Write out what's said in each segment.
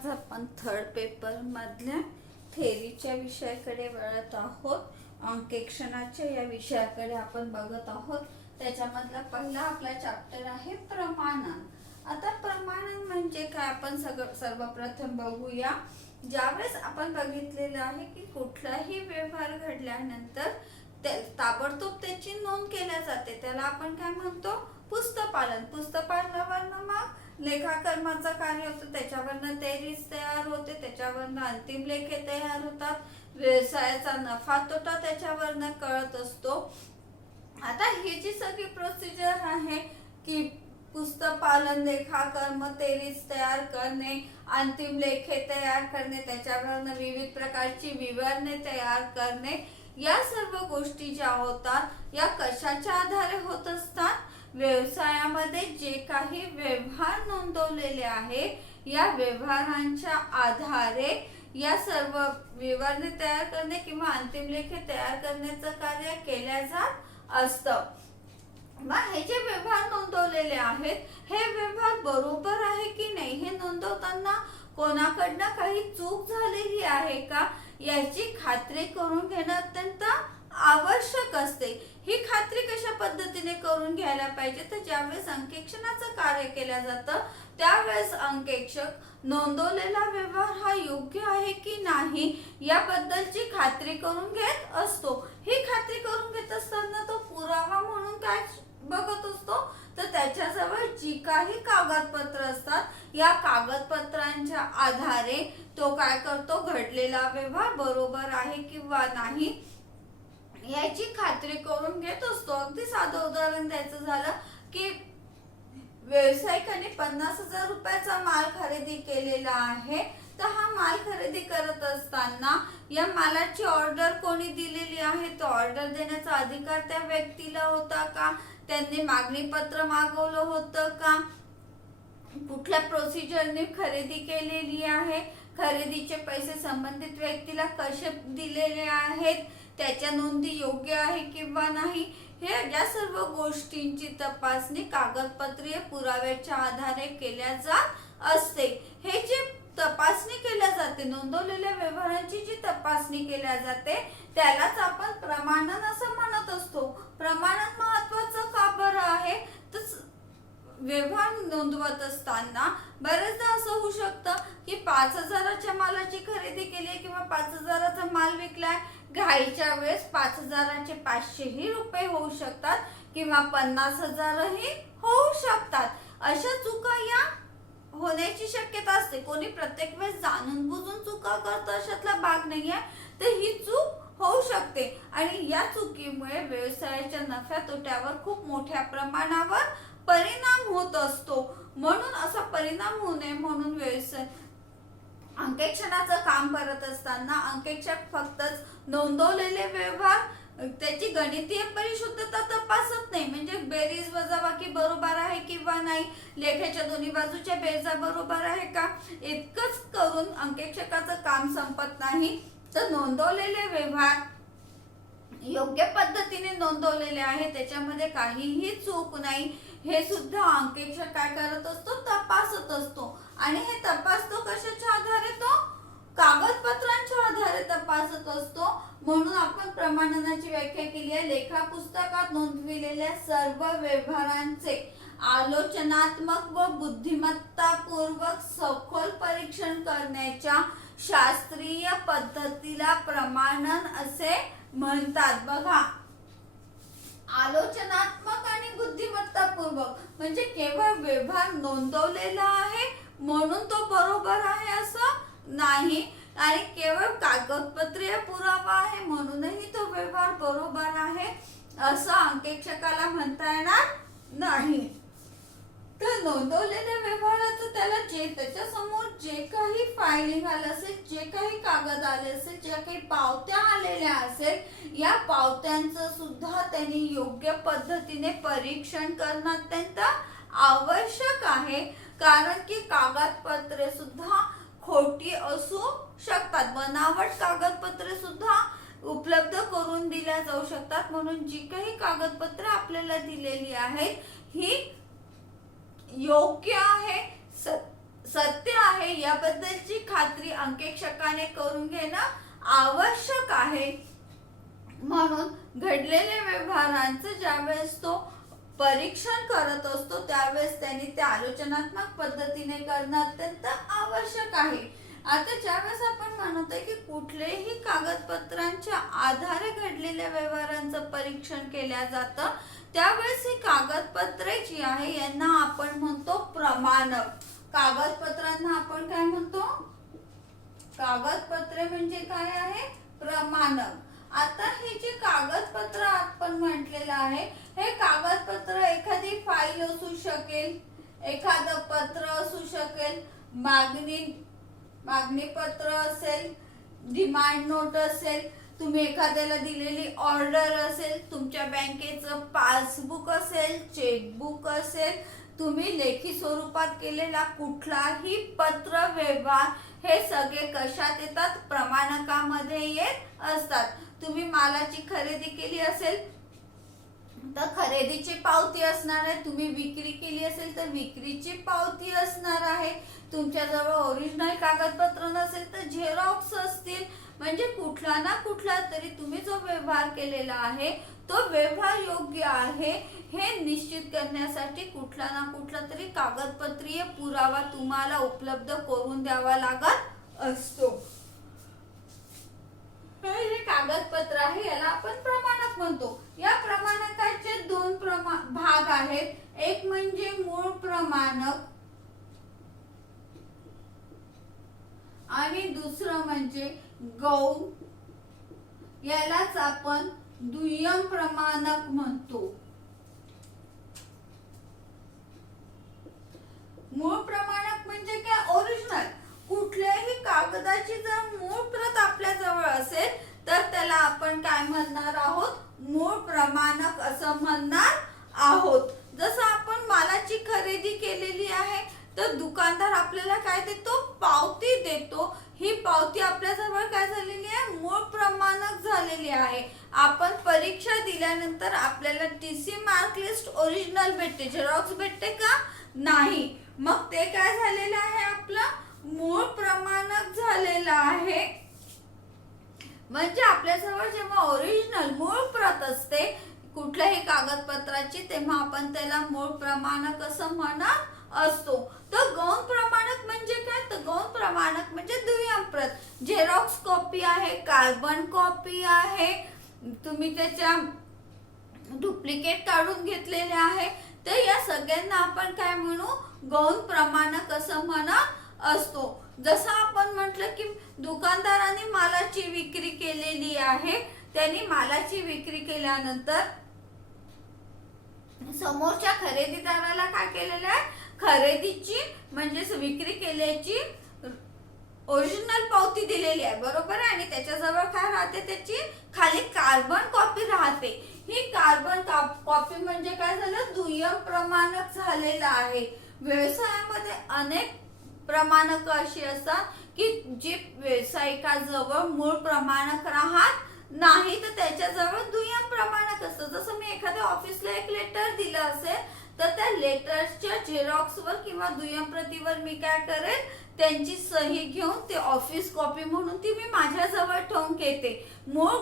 आज आपण third paper मधल्या थेरीच्या विषयाकडे वळत आहोत. अंकेक्षणाच्या या विषयाकडे आपण बघत आहोत. त्याच्यामधला पहिला आपला चॅप्टर आहे प्रमाणन. आता प्रमाणन म्हणजे काय आपण सर्वप्रथम बघूया. ज्यावेळेस आपण बघितलेलं आहे की कुठलाही व्यवहार घडल्यानंतर ताबडतोब त्याची नोंद केल्या जाते, त्याला आपण काय म्हणतो, पुस्तपालन. पुस्तपालनावरनं मग लेखाकर्माचं कार्य होतं, त्याच्यावरनं तेरीस तयार होते, त्याच्यावरनं अंतिम लेखे तयार होतात, व्यवसायाचा नफा तोटा त्याच्यावरनं कळत असतो. आता ही जी सगळी प्रोसिजर आहे की पुस्तपालन, लेखाकर्म, तेरीस तयार करणे, अंतिम लेखे तयार करणे, त्याच्यावरनं विविध प्रकारची विवरणे तयार करणे, या सर्व गोष्टी ज्या होतात या कशाच्या आधारे होत असतात. व्यवसायामध्ये जे काही व्यवहार नोंदवलेले आहे या व्यवहारांच्या आधारे या सर्व विवरणे तयार करणे किंवा अंतिम लेखे तयार करण्याचं कार्य केल्या जात असतं. मग हे जे व्यवहार नोंदवलेले आहेत हे व्यवहार बरोबर आहे की नाही हे नोंदवताना कोणाकडनं काही चूक झालेली आहे का याची खात्री करून घेणं अत्यंत आवश्यक असते. ही खात्री कशा पद्धतीने करून घ्यायला पाहिजे, तर ज्यावेळेस अंकेक्षणाचं कार्य केलं जातं त्यावेळेस अंकेक्षक नोंदवलेला व्यवहार हा योग्य आहे की नाही याबद्दलची खात्री करून घेत असतो. ही खात्री करून घेत असताना तो पुरावा म्हणून काय बघत असतो, तर त्याच्याजवळ जी काही कागदपत्र असतात या कागदपत्रांच्या आधारे तो काय करतो, घडलेला व्यवहार बरोबर आहे किंवा नाही याची खात्री करून घेत असतो. अगदी साधं उदाहरण द्यायचं झालं की व्यावसायिकाने 50,000 रुपयाचा माल खरेदी केलेला आहे, तर हा माल खरेदी करत असताना या मालाची ऑर्डर कोणी दिलेली आहे, तो ऑर्डर देण्याचा अधिकार त्या व्यक्तीला होता का, त्यांनी मागणी पत्र मागवलं होतं का, कुठल्या प्रोसिजरने खरेदी केलेली आहे, खरेदीचे पैसे संबंधित व्यक्तीला कसे दिलेले आहेत, त्याच्या नोंदी योग्य आहे किंवा नाही, हे या सर्व गोष्टींची तपासणी कागदपत्रीय पुराव्याच्या आधारे केल्या जात असते. हे जे तपासणी केल्या जाते, नोंदवलेल्या व्यवहारांची जी तपासणी केल्या जाते त्यालाच आपण प्रमाणन असं म्हणत असतो. प्रमाणन महत्वाचं का बरं आहे, तर व्यवहार नोंदवत असताना बरेचदा असं होऊ शकतं की 5,000च्या मालाची खरेदी केली किंवा 5,000चा माल विकलाय, घाईच्या वेळेस 5,000चे 500 रुपये होऊ शकतात किंवा 50,000ही होऊ शकतात. अशा चुका या होण्याची शक्यता असते. कोणी प्रत्येक वेळेस जाणून बुजून चुका करतो अशातला भाग नाहीये, तर ही चूक होऊ शकते आणि या चुकीमुळे व्यवसायाच्या नफ्या तोट्यावर खूप मोठ्या प्रमाणावर परिणाम होत असतो. म्हणून असा परिणाम होऊ नये म्हणून व्यवसाय अंकेक्षणाचं काम करत असताना अंकेक्षक फक्तच नोंदवलेले व्यवहार त्याची गणितीय परिशुद्धता तपासत नाही, म्हणजे बेरीज वजाबाकी बरोबर आहे किंवा नाही, लेखाच्या दोन्ही बाजूच्या बेरजा बरोबर आहे का, इतकंच करून अंकेक्षकाचं काम संपत नाही, तर नोंदवलेले व्यवहार योग्य पद्धतीने नोंदवलेले आहे, त्याच्यामध्ये काहीही चूक नाही हे सुद्धा अंकेक्षक काय करत असतो, तपासत असतो. आणि हे तपासतो कशाच्या आधारे, तो कागदपत्रांच्या आधारे तपासत असतो. म्हणून आपण प्रमाणनाची व्याख्या केली आहे, लेखा पुस्तकात नोंदविलेल्या सर्व व्यवहारांचे आलोचनात्मक व बुद्धिमत्तापूर्वक सखोल परीक्षण करण्याच्या शास्त्रीय पद्धतीला प्रमाणन असे म्हणतात. बघा, आलोचनात्मक आणि बुद्धिमत्तापूर्वक म्हणजे केवळ व्यवहार नोंदवलेला आहे म्हणून तो बरोबर आहे असं नाही, आणि केवळ कागदपत्रीय पुरावा आहे म्हणूनही तो व्यवहार बरोबर आहे असं अंकेक्षकाला म्हणता येणार नाही. तर नोंदवलेल्या व्यवहाराचं त्याला त्याच्या समोर जे काही फायलिंग आलं असेल, जे काही कागद आले असेल, ज्या काही पावत्या आलेल्या असेल, या पावत्यांचं सुद्धा त्यांनी योग्य पद्धतीने परीक्षण करणं अत्यंत आवश्यक आहे. कारण की कागदपत्रे सुद्धा खोटी असू शकतात, बनावट कागदपत्रे सुद्धा उपलब्ध करून दिल्या जाऊ शकतात. म्हणून जी काही कागदपत्रे आपल्याला दिलेली आहेत ही योग्य आहे, सत्य आहे आहे याबद्दलची खात्री अंकेक्षकाने करून घेणं आवश्यक आहे. म्हणून घडलेल्या व्यवहारांचं ज्यावेळेस तो परीक्षण करत असतो त्यावेळेस त्यांनी ते आलोचनात्मक पद्धतीने करणं अत्यंत आवश्यक आहे. आता ज्यावेळेस आपण म्हणतोय की कुठलेही कागदपत्रांच्या आधारे घडलेल्या व्यवहारांचं परीक्षण केल्या जातं त्यावेळेस ही कागदपत्रे जी आहे यांना आपण म्हणतो प्रमाणक. कागदपत्रांना आपण काय म्हणतो? कागदपत्रे म्हणजे काय आहे? प्रमाणक. आता हे जे कागदपत्र आपण म्हटलेलं आहे हे कागदपत्र एखादी फाईल असू शकेल, एखादं पत्र असू शकेल, मागणी पत्र असेल, डिमांड नोट असेल, तुम्ही एखाद्याला दिलेली ऑर्डर असेल, तुमच्या बँकेचं पासबुक असेल, चेकबुक असेल, तुम्ही लेखी स्वरूपात केलेला कुठलाही पत्र व्यवहार हे सगळे कशात येतात? प्रमाणकामध्ये येत असतात. तुम्ही मालाची खरेदी केली असेल तर खरेदीची पावती असणार आहे, तुम्ही विक्री केली असेल तर विक्रीची पावती असणार आहे, तुमच्याजवळ ओरिजिनल कागदपत्र नसेल तर झेरॉक्स असतील. म्हणजे कुठला ना कुठला तरी तुम्ही जो व्यवहार केलेला आहे तो व्यवहार योग्य आहे हे निश्चित करण्यासाठी कुठला ना कुठला तरी कागदपत्रीय पुरावा तुम्हाला उपलब्ध करून द्यावा लागत असतो. हे कागदपत्र आहे याला आपण प्रमाणक म्हणतो. या प्रमाणकाचे दोन भाग आहेत. एक म्हणजे मूळ प्रमाणक आणि दुसरं म्हणजे गौण. यालाच आपण दुय्यम प्रमाणक म्हणतो. मूळ प्रमाणक म्हणजे काय? ओरिजिनल. कुठल्याही कागदाची जर मूळ प्रत आपल्या जवळ असेल तर त्याला आपण काय म्हणणार आहोत? मूळ प्रमाणक असं म्हणणार आहोत. जसं आपण मालाची खरेदी केलेली आहे तर दुकानदार आपल्याला काय देतो? पावती देतो. ही पावती आपल्या जवळ काय झालेली आहे? मूळ प्रमाणक झालेली आहे. आपण परीक्षा दिल्यानंतर आपल्याला टीसी मार्क लिस्ट ओरिजिनल भेटते, झेरॉक्स भेटते का? नाही. मग ते काय झालेलं आहे? आपलं मूळ प्रमाणक झालेलं आहे. म्हणजे आपल्याजवळ जेव्हा ओरिजिनल मूळ प्रत असते कुठल्याही कागदपत्राची तेव्हा आपण त्याला मूळ प्रमाणक असं म्हणत असतो. तर गौण प्रमाणक म्हणजे काय? तर गौण प्रमाणक म्हणजे दुय्यम प्रत. झेरॉक्स कॉपी आहे, कार्बन कॉपी आहे, तुम्ही त्याच्या डुप्लिकेट काढून घेतलेले आहे, तर या सगळ्यांना आपण काय म्हणू? गौण प्रमाणक असं म्हणत असतो. जसं आपण म्हटलं की दुकानदाराने मालाची विक्री केलेली आहे, त्यांनी मालाची विक्री केल्यानंतर समोरच्या खरेदीदाराला काय केलेलं आहे? खरेदीची म्हणजे विक्री केल्याची ओरिजिनल पावती दिलेली आहे, बरोबर आहे. आणि त्याच्याजवळ काय राहते? त्याची खाली कार्बन कॉपी राहते. ही कार्बन कॉपी म्हणजे काय झालं? दुय्यम प्रमाणक झालेलं आहे. व्यवसायामध्ये अनेक प्रमाणक अशी असतात की जी व्यावसायिकाजवळ मूळ प्रमाणक राहत नाही तर त्याच्याजवळ दुय्यम प्रमाणक असतं. जसं मी एखाद्या ऑफिसला एक लेटर दिलं असेल तर त्या लेटरच्या झेरॉक्सवर किंवा दुय्यम प्रतीवर मी काय करेन? त्यांची सही घेऊन ते ऑफिस कॉपी म्हणून ती मी माझ्याजवळ ठेवून घेते. मूळ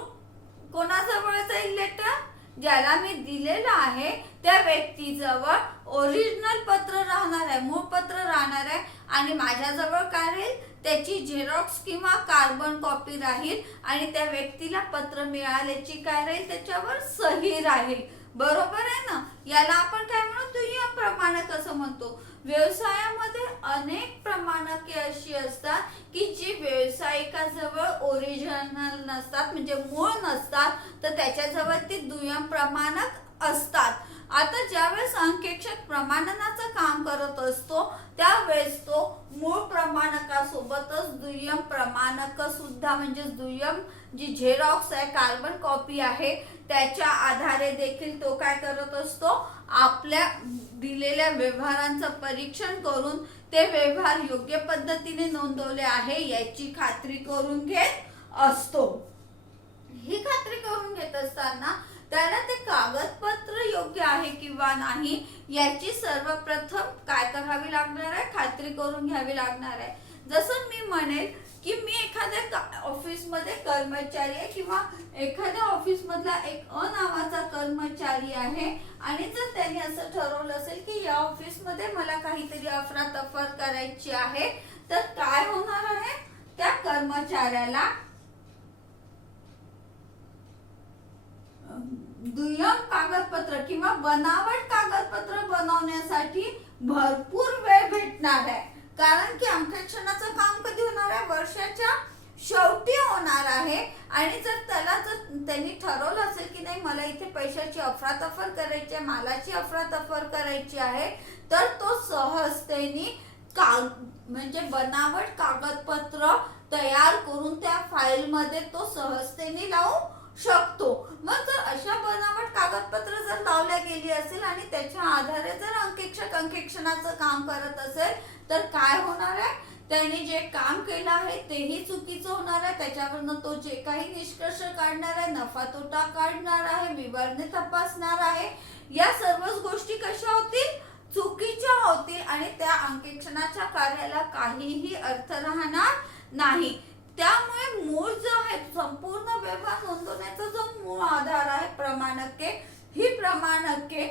कोणाजवळ जाईल लेटर? ज्याला मी दिलेलं आहे त्या व्यक्तीजवळ ओरिजिनल पत्र राहणार आहे, मूळ पत्र राहणार आहे आणि माझ्याजवळ काय राहील? त्याची झेरॉक्स किंवा कार्बन कॉपी राहील आणि त्या व्यक्तीला पत्र मिळाल्याची काय राहील? त्याच्यावर सही राहील, बरोबर आहे ना. याला आपण काय म्हणतो? दुय्यम प्रमाणक असं म्हणतो. व्यवसायामध्ये अनेक प्रमाणके अशी असतात की जी व्यावसायिकाजवळ ओरिजिनल नसतात म्हणजे मूळ नसतात तर त्याच्याजवळ ते दुय्यम प्रमाणक असतात. आता ज्यावेळेस अंकेक्षक प्रमाणनाचं काम करत असतो त्यावेळेस तो मूळ प्रमाणकासोबतच दुय्यम प्रमाणक सुद्धा म्हणजे दुय्यम जी झेरॉक्स आहे, कार्बन कॉपी आहे, त्याच्या आधारे देखील तो काय करत असतो? आपल्या दिलेल्या व्यवहारांचं परीक्षण करून ते व्यवहार योग्य पद्धतीने नोंदवले आहे याची खात्री करून घेत असतो. ही खात्री करून घेत असताना त्याला ते कागदपत्र योग्य आहे किंवा नाही याची सर्वप्रथम काय करावी लागणार आहे, खात्री करून घ्यावी लागणार आहे. जसं मी म्हणेल की मी एखाद्या ऑफिसमध्ये कर्मचारी आहे किंवा एखाद्या ऑफिस मधला एक नावाचा कर्मचारी आहे आणि जर त्यांनी असं ठरवलं असेल की या ऑफिस मध्ये मला काहीतरी अफरातफर करायची आहे, तर काय होणार आहे, त्या कर्मचाऱ्याला दुय्यम कागदपत्र किंवा बनावट कागदपत्र बनवण्यासाठी भरपूर वेळ भेटणार आहे. कारण की अंकेक्षणाचं काम कधी होणार आहे, वर्षाच्या शेवटी होणार आहे. आणि जर त्यांनी ठरवलं असेल की नाही मला इथे पैशाची अफरातफर करायची आहे, मालाची अफरातफर करायची आहे, तर तो सहजतेने म्हणजे बनावट कागदपत्र तयार करून त्या फाईल मध्ये तो सहजतेने लावू शकतो. मग जर अशा बनावट कागदपत्र जर लावल्या गेली असेल आणि त्याच्या आधारे जर अंकेक्षक अंकेक्षणाचं काम करत असेल, तर काय होणार आहे, त्याने जे काम केलं आहे तेही चुकीचं होणार आहे. त्याच्यावरनं तो जे काही निष्कर्ष काढणार आहे, नफा तोटा काढणार आहे, विवरणे तपासणार आहे, या सर्वच गोष्टी कशा होतील, चुकीच्या होतील आणि त्या अंकेक्षणाच्या कार्याला काहीही अर्थ राहणार नाही. त्यामुळे मूळ जो आहे, संपूर्ण व्यवहार नोंदवण्याचा जो मूळ आधार आहे प्रमाणके, ही प्रमाणके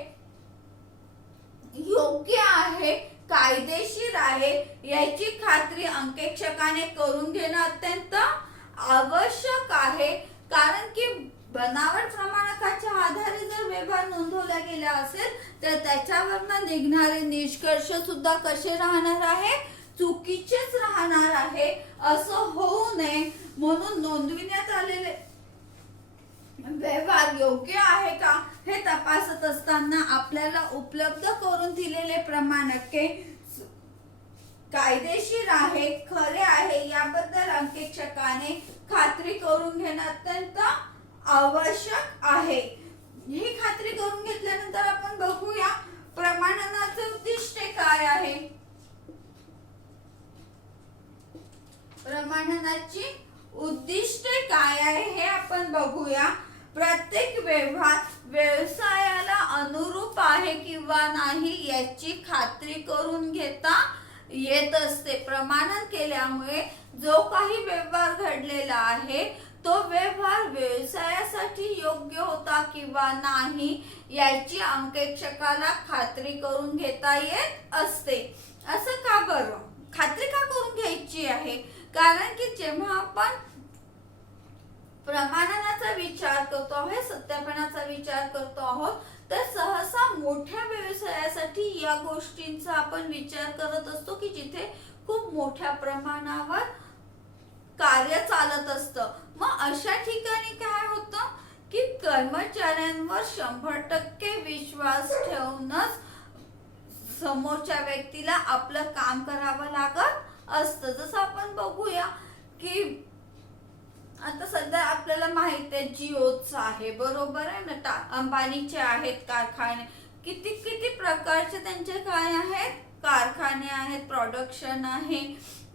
योग्य आहे, कायदेशीर आहे याची खात्री अंकेक्षकाने करून घेणं अत्यंत आवश्यक आहे. कारण की बनावट प्रमाणकाच्या आधारे जर व्यवहार नोंदवला गेला असेल तर त्याच्यावरनं निघणारे निष्कर्ष सुद्धा कसे राहणार आहे, चुकीचेच राहणार आहे. असं होऊ नये म्हणून नोंदविण्यात आलेले व्यवहार योग्य आहे का हे तपासत असताना आपल्याला उपलब्ध करून दिलेले प्रमाणके कायदेशीर आहे, खरे आहे याबद्दल अंकेक्षकाने खात्री करून घेणं अत्यंत आवश्यक आहे. ही खात्री करून घेतल्यानंतर आपण बघूया प्रमाणनाचे उद्दिष्टे काय आहे. प्रमाणनाची उद्दिष्टे काय आहे हे आपण बघूया. प्रत्येक व्यवहार व्यवसायाला अनुरूप आहे किंवा नाही याची खात्री करून घेता येत असते. प्रमाणन केल्यामुळे जो काही व्यवहार घडलेला आहे तो व्यवहार व्यवसायासाठी योग्य होता किंवा नाही याची अंकेक्षकाला खात्री करून घेता येत असते. असं का बरं, खात्री का करून घ्यायची आहे, कारण की जेव्हा आपण प्रमाणनाचा विचार करतो आहोत, सत्यापनाचा विचार करतो आहोत, तर सहसा मोठ्या व्यवसायासाठी या गोष्टींचा आपण विचार करत असतो की जिथे खूप मोठ्या प्रमाणावर कार्य चालत असतं. मग अशा ठिकाणी काय होतं की कर्मचाऱ्यांवर 100% विश्वास ठेवूनच समोरच्या व्यक्तीला आपलं काम करावं लागत असतं. जसं आपण बघूया की आता सध्या आपल्याला माहित आहे जिओच आहे, बरोबर आहे ना, अंबानीचे आहेत कारखाने, किती किती प्रकारचे त्यांचे काय आहेत, कारखाने आहेत, प्रोडक्शन आहे,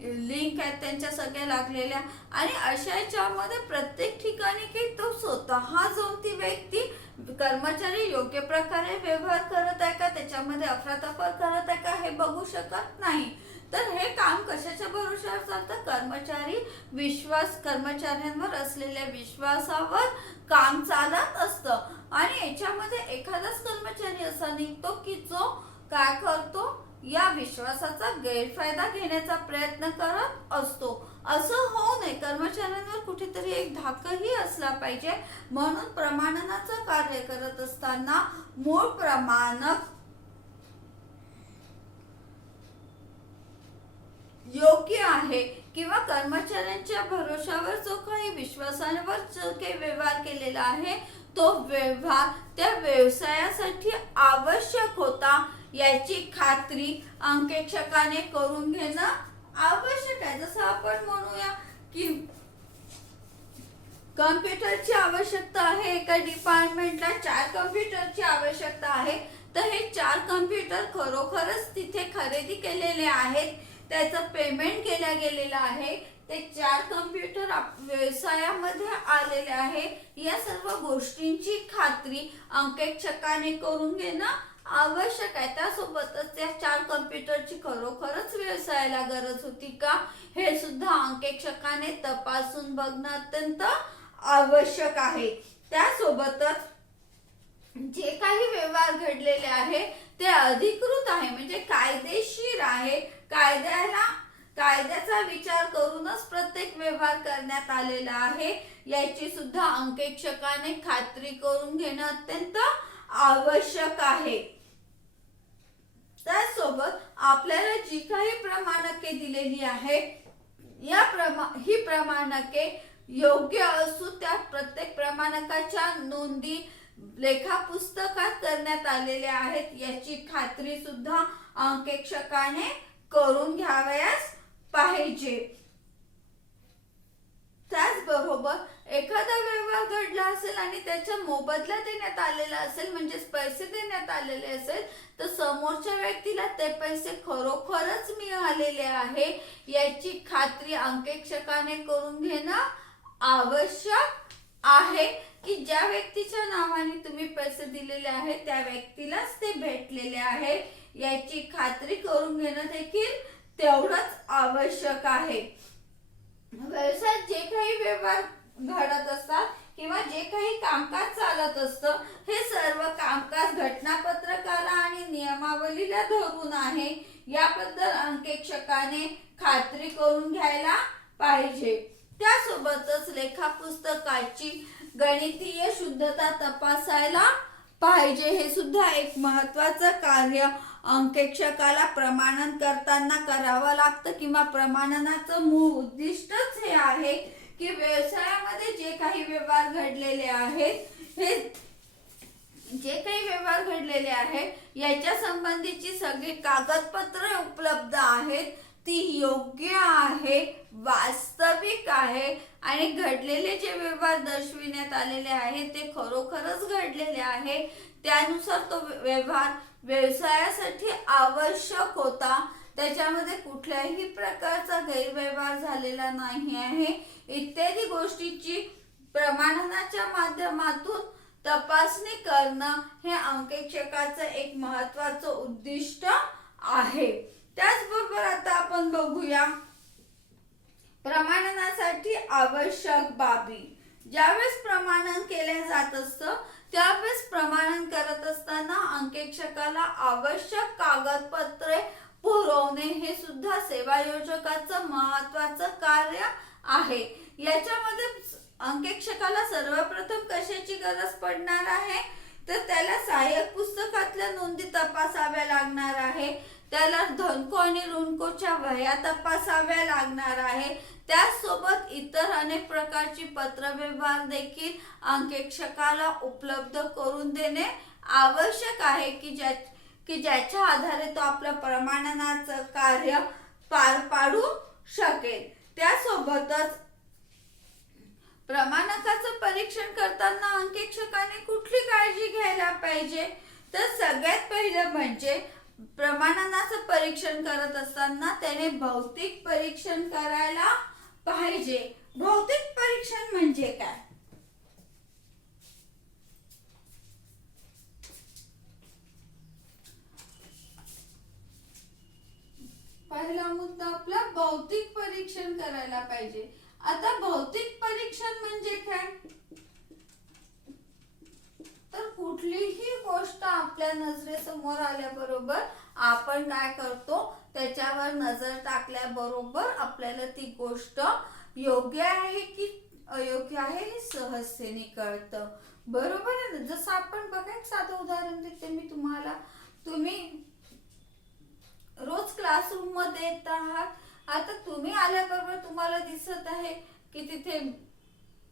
लिंक आहेत त्यांच्या सगळ्या लागलेल्या. आणि अशा याच्यामध्ये प्रत्येक ठिकाणी काही तो स्वतः जाऊन ती व्यक्ती कर्मचारी योग्य प्रकारे व्यवहार करत आहे का, त्याच्यामध्ये अफरातफर करत आहे का हे बघू शकत नाही. तर हे काम कशाच्या भरोशावर चालतं, कर्मचाऱ्यांवर असलेल्या विश्वासावर काम चालत असतं. आणि याच्यामध्ये एखादाच कर्मचारी असा निघतो की जो काय करतो, या विश्वासाचा गैरफायदा घेण्याचा प्रयत्न करत असतो. असं होऊ नये, कर्मचाऱ्यांवर कुठेतरी एक धाकही असला पाहिजे. म्हणून प्रमाणनाचं कार्य करत असताना मूळ प्रमाणक योग्य आहे किंवा कर्मचाऱ्यांच्या भरोशावर जो काही विश्वासावर जो काही व्यवहार केलेला आहे तो व्यवहार त्या व्यवसायासाठी आवश्यक होता याची खात्री अंकेक्षकाने करून घेणं आवश्यक आहे. जसं आपण म्हणूया की कम्प्युटरची आवश्यकता आहे, एका डिपार्टमेंटला 4 कम्प्युटरची आवश्यकता आहे, तर हे 4 कम्प्युटर खरोखरच तिथे खरेदी केलेले आहेत त्याचं पेमेंट केल्या गेलेलं आहे, ते 4 कम्प्युटर व्यवसायामध्ये आलेले आहे, या सर्व गोष्टींची खात्री अंकेक्षकाने करून घेणं आवश्यक आहे. त्यासोबतच त्या 4 कम्प्युटरची खरोखरच व्यवसायाला गरज होती का, हे सुद्धा अंकेक्षकाने तपासून बघणं अत्यंत आवश्यक आहे. त्यासोबतच जे काही व्यवहार घडलेले आहे ते अधिकृत आहे, म्हणजे कायदेशीर आहे. कायद्याचा विचार करूनच प्रत्येक व्यवहार करण्यात आलेला आहे, याची सुद्धा अंकेक्षकाने खात्री करून घेणं अत्यंत आवश्यक आहे. त्यासोबत आपल्याला जी काही प्रमाणके दिलेली आहे, ही प्रमाणके योग्य असून त्या प्रत्येक प्रमाणकाच्या नोंदी लेखापुस्तकात करण्यात आलेल्या आहेत, याची खात्री सुद्धा अंकेक्षकाने करून घ्यावयास पाहिजे. त्याचबरोबर एखादा व्यवहार घडला असेल आणि त्याचा मोबदला देण्यात आलेला असेल, म्हणजेच पैसे देण्यात आलेले असेल, तर समोरच्या व्यक्तीला ते पैसे खरोखरच मिळालेले आहे याची खात्री अंकेक्षकाने करून घेणं आवश्यक आहे, की ज्या व्यक्तीच्या नावाने तुम्ही पैसे दिलेले आहेत त्या व्यक्तीलाच ते भेटलेले आहे, याची खात्री करून घेणं देखील तेवढंच आवश्यक आहे. व्यवसायात जे काही व्यवहार घडत असतात किंवा जे काही कामकाज चालत असतं, हे सर्व कामकाज घटनापत्रकाला आणि नियमावलीला धरून आहे, याबद्दल अंकेक्षकाने खात्री करून घ्यायला पाहिजे. त्यासोबतच लेखापुस्तकाची गणितीय शुद्धता तपासायला पाहिजे, हे सुद्धा एक महत्त्वाचं कार्य अंकेक्षकाला प्रमाणन करताना करावं लागतं, किंवा प्रमाणनाचं मूळ उद्दिष्टच हे आहे की व्यवसायामध्ये जे काही व्यवहार घडलेले आहेत, याच्या संबंधीची सगळी कागदपत्रे उपलब्ध आहेत, ती योग्य आहे, वास्तविक आहे आणि घडलेले जे व्यवहार दर्शविण्यात आलेले आहेत ते खरोखरच घडलेले आहे, त्यानुसार तो व्यवहार व्यवसायासाठी आवश्यक होता, त्याच्यामध्ये कुठल्याही प्रकारचा गैरव्यवहार झालेला नाही आहे, इत्यादी गोष्टीची प्रमाणनाच्या माध्यमातून तपासणी करणं हे अंकेक्षकाचं एक महत्त्वाचं उद्दिष्ट आहे. त्याचबरोबर आता आपण बघूया प्रमाणनासाठी आवश्यक बाबी. ज्यावेळेस प्रमाणन केले जात असतं त्यावेळेस प्रमाणन करत असताना अंकेक्षकाला आवश्यक कागदपत्रे पुरवणे हे सुद्धा सेवायोजकाचं महत्त्वाचं कार्य आहे. याच्यामध्ये अंकेक्षकाला सर्वप्रथम कशाची गरज पडणार आहे, तर त्याला सहाय्यक पुस्तकातल्या नोंदी तपासाव्या लागणार आहे, त्याला धनको आणि ऋणकोच्या वह्या तपासाव्या लागणार आहे, त्याचसोबत इतर अनेक प्रकारची पत्रव्यवहार देखील अंकेक्षकाला उपलब्ध करून देणे आवश्यक आहे, की ज्याच्या आधारे तो आपलं प्रमाणनाचं कार्य पार पाडू शकेल. त्यासोबतच प्रमाणकाचं परीक्षण करताना अंकेक्षकाने कुठली काळजी घ्यायला पाहिजे, तर सगळ्यात पहिलं म्हणजे प्रमाणनाचं परीक्षण करत असताना त्याने भौतिक परीक्षण करायला पाहिजे. भौतिक परीक्षण म्हणजे काय? पहिला मुद्दा आपला भौतिक परीक्षण करायला पाहिजे. आता भौतिक परीक्षण म्हणजे काय, तर कुठलीही गोष्ट आपल्या नजरेसमोर आल्याबरोबर आपण काय करतो, त्याच्यावर नजर टाकल्याबरोबर आपल्याला ती गोष्ट योग्य आहे की अयोग्य आहे हे सहजतेने कळतं, बरोबर आहे ना. जसं आपण बघा एक साधं उदाहरण देते मी तुम्हाला. तुम्ही रोज क्लासरूम मध्ये येत आहात, आता तुम्ही आल्याबरोबर तुम्हाला दिसत आहे की तिथे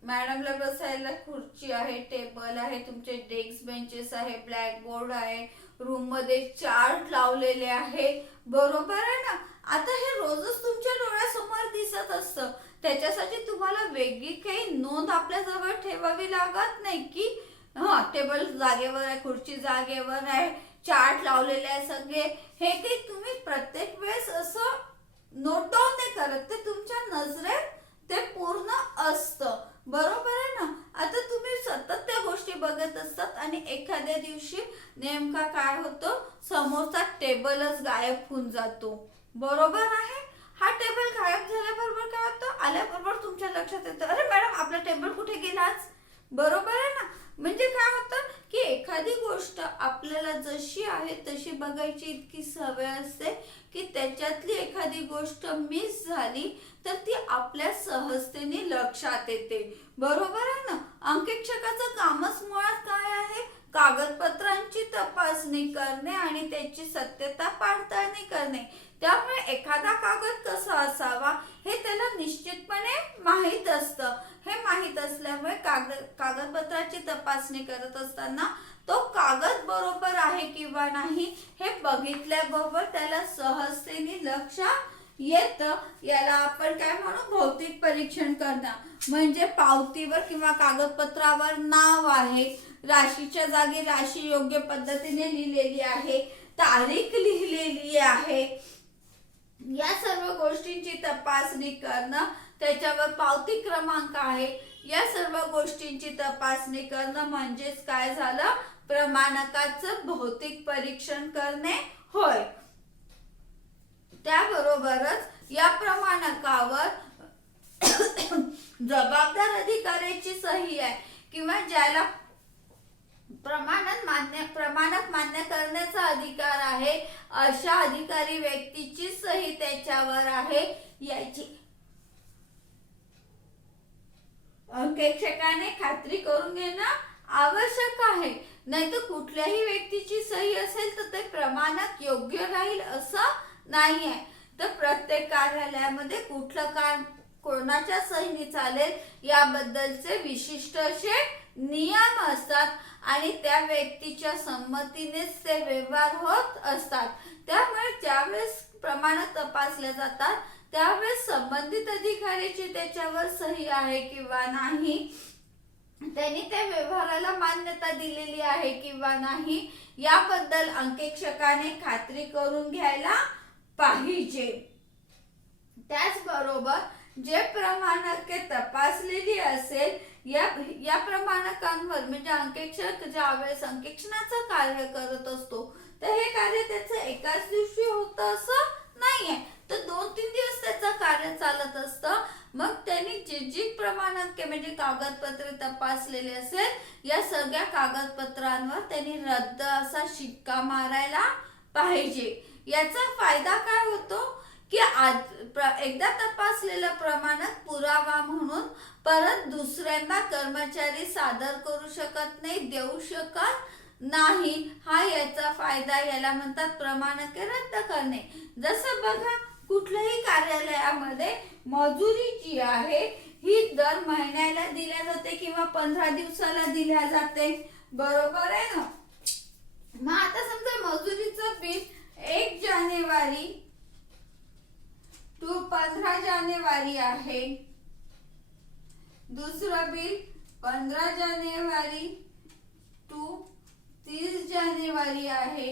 मॅडमला बसायला खुर्ची आहे, टेबल आहे, तुमचे डेस्क बेंचेस आहे, ब्लॅक बोर्ड आहे, रूम मध्ये चार्ट लावलेले आहे, बरोबर आहे ना. आता हे रोजच तुमच्या डोळ्यासमोर दिसत असतं, त्याच्यासाठी तुम्हाला वेगळी काही नोंद आपल्या जवळ ठेवावी लागत नाही की टेबल जागेवर आहे, खुर्ची जागेवर आहे, चार्ट लावलेले आहे सगळे, हे काही तुम्ही प्रत्येक वेळेस असं नोट डाऊन नाही करत, ते तुमच्या नजरेत ते पूर्ण असतं. बरोबर आहे ना. आता तुम्ही सतत त्या गोष्टी बघत असतात आणि एखाद्या दिवशी नेमका काय होतं, समोरचा टेबलच गायब होऊन जातो. बरोबर आहे. हा टेबल गायब झाल्याबरोबर काय होतं, आल्याबरोबर तुमच्या लक्षात येतं, अरे मॅडम आपला टेबल कुठे गेला आज. बरोबर आहे ना. म्हणजे काय होतं की एखादी गोष्ट आपल्याला जशी आहे तशी बघायची इतकी सवय असते की त्याच्यातली एखादी गोष्ट मिस झाली तर ती आपल्या सहजतेने लक्षात येते. बरोबर आहे ना. अंकेक्षकाचं कामच मुळात काय आहे, कागदपत्रांची तपासणी करणे आणि त्याची सत्यता पडताळणी करणे. त्यामुळे एखादा कागद कसा असावा हे त्याला निश्चितपणे माहीत असतं. हे माहीत असल्यामुळे कागदपत्राची तपासणी करत असताना तो कागद बरोबर आहे किंवा नाही हे बघितल्याबरोबर त्याला सहजतेने लक्षात येतं. याला आपण काय म्हणू, भौतिक परीक्षण करणं. म्हणजे पावतीवर किंवा कागदपत्रावर नाव आहे, राशीच्या जागी राशी योग्य पद्धतीने लिहिलेली आहे, तारीख लिहिलेली आहे, या सर्व गोष्टींची तपासणी करणं. त्याच्यावर पावती क्रमांक आहे, या सर्व गोष्टींची तपासणी करणं म्हणजेच काय झालं, प्रमाणकाचं भौतिक परीक्षण करणे होय. त्याबरोबरच या प्रमाणकावर जबाबदार अधिकाऱ्याची सही आहे किंवा ज्याला प्रमाणक मान्य करण्याचा अधिकार आहे अशा अधिकारी व्यक्तीची सही त्याच्यावर आहे, याची अंकेक्षकाने खात्री करून घेणं आवश्यक आहे. नाहीतर कुठल्याही व्यक्तीची सही असेल तर ते प्रमाणक योग्य राहील असं नाहीये. तर प्रत्येक कार्यालयामध्ये कुठलं काम कोणाच्या सहीने चालेल याबद्दलचे विशिष्ट असे नियम असतात आणि त्या व्यक्तीच्या संमतीनेच ते व्यवहार होत असतात. त्यामुळे ज्यावेळेस प्रमाणक तपासले जातात त्यावेळेस संबंधित अधिकाऱ्याची त्याच्यावर सही आहे किंवा नाही, त्यांनी त्या व्यवहाराला मान्यता दिलेली आहे किंवा नाही याबद्दल अंकेक्षकाने खात्री करून घ्यायला पाहिजे. त्याचबरोबर जे प्रमाणके तपासलेली असेल या प्रमाणकांवर म्हणजे अंकेक्षक ज्यावेळेस अंकेक्षणाचं कार्य करत असतो तर हे कार्य त्याचं एकाच दिवशी होतं असं नाहीये, तर 2-3 दिवस त्याचं कार्य चालत असतं. मग त्यांनी जी प्रमाणके म्हणजे कागदपत्रे तपासलेले असेल या सगळ्या कागदपत्रांवर त्यांनी रद्द असा शिक्का मारायला पाहिजे. याचा फायदा काय होतो की एकदा तपासलेलं प्रमाणक पुरावा म्हणून परत दुसऱ्यांदा कर्मचारी सादर करू शकत नाही, देऊ शकत नाही. हा याचा फायदा. याला म्हणतात प्रमाणके रद्द करणे. जसं बघा कुठल्याही कार्यालयामध्ये मजुरी जी आहे ही दर महिन्याला दिल्या जाते किंवा 15 दिवसाला दिल्या जाते. बरोबर आहे ना. मग आता समजा मजुरीचं बिल 1 जानेवारी टू 15 जानेवारी आहे, दुसरं बिल 15 जानेवारी टू 30 जानेवारी आहे.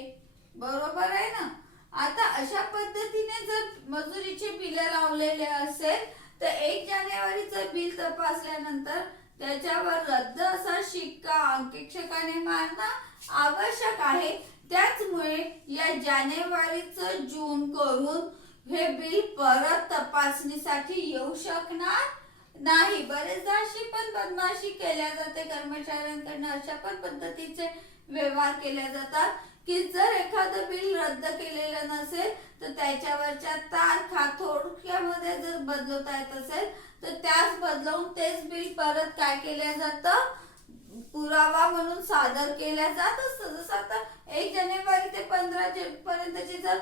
बरोबर आहे ना. आता अशा पद्धतीने जर मजुरीचे बिल लावलेले असेल तर 1 जानेवारीचं बिल तपासल्यानंतर त्याच्यावर रद्द असा शिक्का अंकेक्षकाने मारणं आवश्यक आहे. त्याचमुळे या जानेवारीचं जून करून हे बिल परत तपासणीसाठी येऊ शकणार नाही. बरेचदा अशी पण बदमाशी केल्या जाते कर्मचाऱ्यांकडून, अशा पण पद्धतीचे व्यवहार केले जातात की जर एखादं बिल रद्द केलेलं नसेल तर त्याच्यावरच्या तारखा थोडक्यामध्ये जर बदलता येत असेल तर त्याच बदलवून तेच बिल परत काय केलं जातं, पुरावा म्हणून सादर केल्या जात असतं. जसं आता 1 जानेवारी ते 15 पर्यंतची जर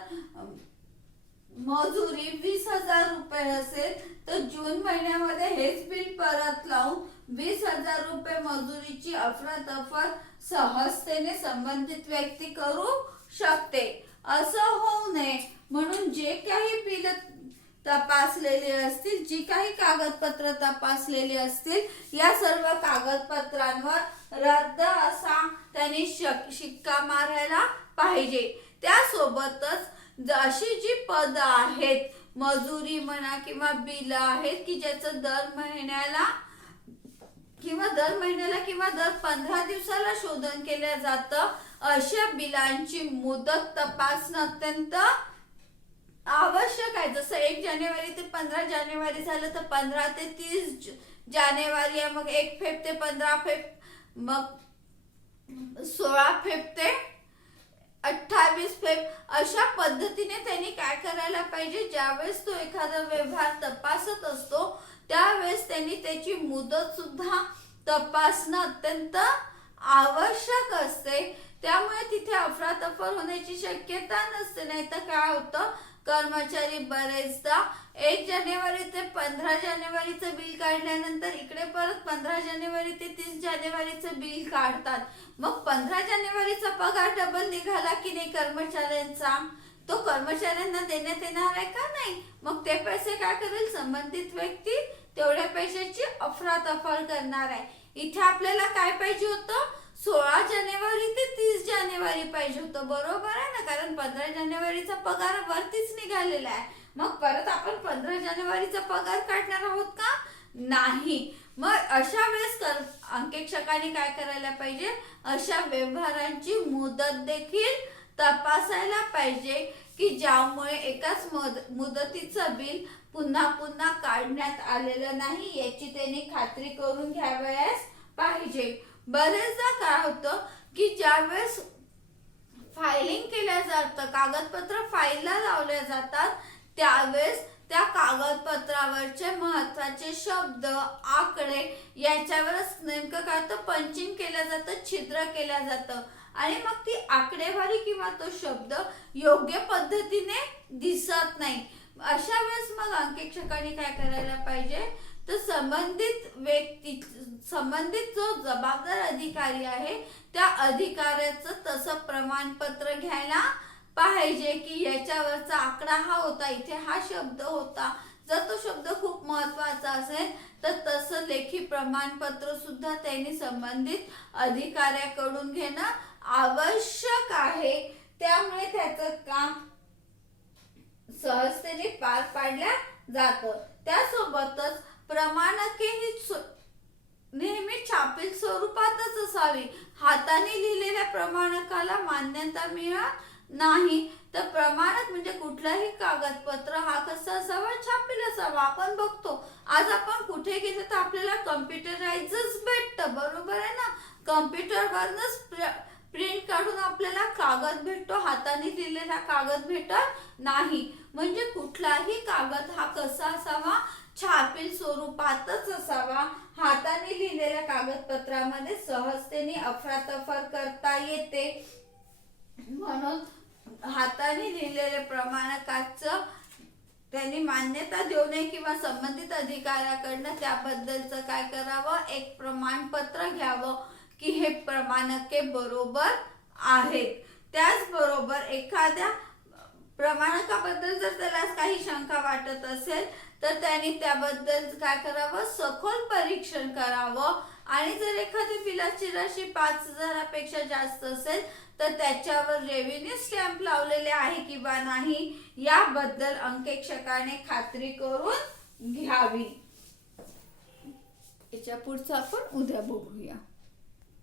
मजुरी 20,000 रुपये असेल तर जून महिन्यामध्ये हेच बिल परत लावून 20,000 रुपये मजुरीची अफरातफर सहजतेने संबंधित व्यक्ती करू शकते. असं होऊ नये म्हणून जे काही बिल तपासलेले असतील, जी काही कागदपत्र तपासलेली असतील या सर्व कागदपत्रांवर रद्द असा त्यांनी शिक्का मारायला पाहिजे. त्यासोबतच अशी जी पद आहेत मजुरी म्हणा किंवा बिल आहेत की ज्याचं दर महिन्याला किंवा दर 15 दिवसाला शोधन केलं जातं, अशा बिलांची मुदत तपासणं अत्यंत आवश्यक आहे. जसं 1 जानेवारी ते 15 जानेवारी झालं तर 15 ते 30 जानेवारी आहे, मग 1 फेब ते 15 फेब, मग 16 फेब ते 28 फेब. अशा पद्धतीने त्यांनी काय करायला पाहिजे, ज्यावेळेस तो एखादा व्यवहार तपासत असतो त्यावेळेस त्यांनी त्याची मुदत सुद्धा तपासणं अत्यंत आवश्यक असते. त्यामुळे तिथे अफरातफर होण्याची शक्यता नसते. नाही तर काय होतं, कर्मचारी बरेचदा 1 जानेवारी ते 15 जानेवारीचं बिल काढल्यानंतर इकडे परत 15 जानेवारी ते 30 जानेवारीचं बिल काढतात. मग 15 जानेवारीचा पगार डबल निघाला की नाही कर्मचाऱ्यांचा, तो कर्मचाऱ्यांना देण्यात येणार आहे का नाही. मग ते पैसे काय करेल, संबंधित व्यक्ती तेवढ्या पैशाची अफरातफर करणार आहे. इथे आपल्याला काय पाहिजे होतं, 16 जानेवारी ते 30 जानेवारी पाहिजे होतं, बरोबर आहे ना, कारण 15 जानेवारीचा पगार वरतीच निघालेला आहे. मग परत आपण 15 जानेवारीचा पगार काढणार आहोत का, नाही. मग अशा वेळेस अंकेक्षकाने काय करायला पाहिजे, अशा व्यवहारांची मुदत देखील तपासायला पाहिजे की ज्यामुळे एकाच मुदतीचं बिल पुन्हा पुन्हा काढण्यात आलेलं नाही याची त्यांनी खात्री करून घ्यावयास पाहिजे. बरेचदा काय होतं की ज्यावेळेस फायलिंग केल्या जातं, कागदपत्र फाईलला लावल्या जातात, त्यावेळेस त्या कागदपत्रावरचे महत्वाचे शब्द, आकडे याच्यावरच नेमकं काय होतं, पंचिंग केलं जातं, छिद्र केलं जातं आणि मग ती आकडेवारी किंवा तो शब्द योग्य पद्धतीने दिसत नाही. अशा वेळेस मग अंकेक्षकाने काय करायला पाहिजे, तर संबंधित जो जबाबदार अधिकारी आहे त्या अधिकाऱ्याचं तसं प्रमाणपत्र घ्यायला पाहिजे की याच्यावरचा आकडा हा होता, इथे हा शब्द होता. जर तो शब्द खूप महत्वाचा असेल तर तसं लेखी प्रमाणपत्र सुद्धा त्यांनी संबंधित अधिकाऱ्याकडून घेणं आवश्यक आहे. त्यामुळे त्याचं काम सहजतेने पार पाडल्या जातं. त्यासोबतच प्रमाणके ही नेहमी छापील स्वरूपातच असावी. हाताने लिहिलेल्या प्रमाणकाला मान्यता मिळत नाही. तर प्रमाणक म्हणजे कुठलाही कागदपत्र हा कसा असावा, छापील असावा. आपण बघतो आज आपण कुठे गेलो तर आपल्याला कम्प्युटराइजच भेटतं, बरोबर आहे ना. कम्प्युटरवरच प्रिंट काढून आपल्याला कागद भेटतो, हाताने लिहिलेला कागद भेटत नाही. म्हणजे कुठलाही कागद हा कसा असावा, छापील स्वरूपातच असावा. हाताने लिहिलेल्या कागदपत्रामध्ये सहजतेने अफरातफर करता येते, म्हणून हाताने लिहिलेल्या प्रमाणकाचं त्यांनी मान्यता देऊ नये किंवा संबंधित अधिकाऱ्याकडनं त्याबद्दलचं काय करावं, एक प्रमाणपत्र घ्यावं की हे प्रमाणके बरोबर आहेत. त्याचबरोबर एखाद्या प्रमाणकाबद्दल जर त्याला काही शंका वाटत असेल तर त्यांनी त्याबद्दल काय करावं, सखोल परीक्षण करावं. आणि जर एखादी बिलाची राशी 5,000 पेक्षा जास्त असेल तर त्याच्यावर रेव्हेन्यू स्टॅम्प लावलेले आहे किंवा नाही याबद्दल अंकेक्षकाने खात्री करून घ्यावी. याच्या पुढचं आपण उद्या बघूया.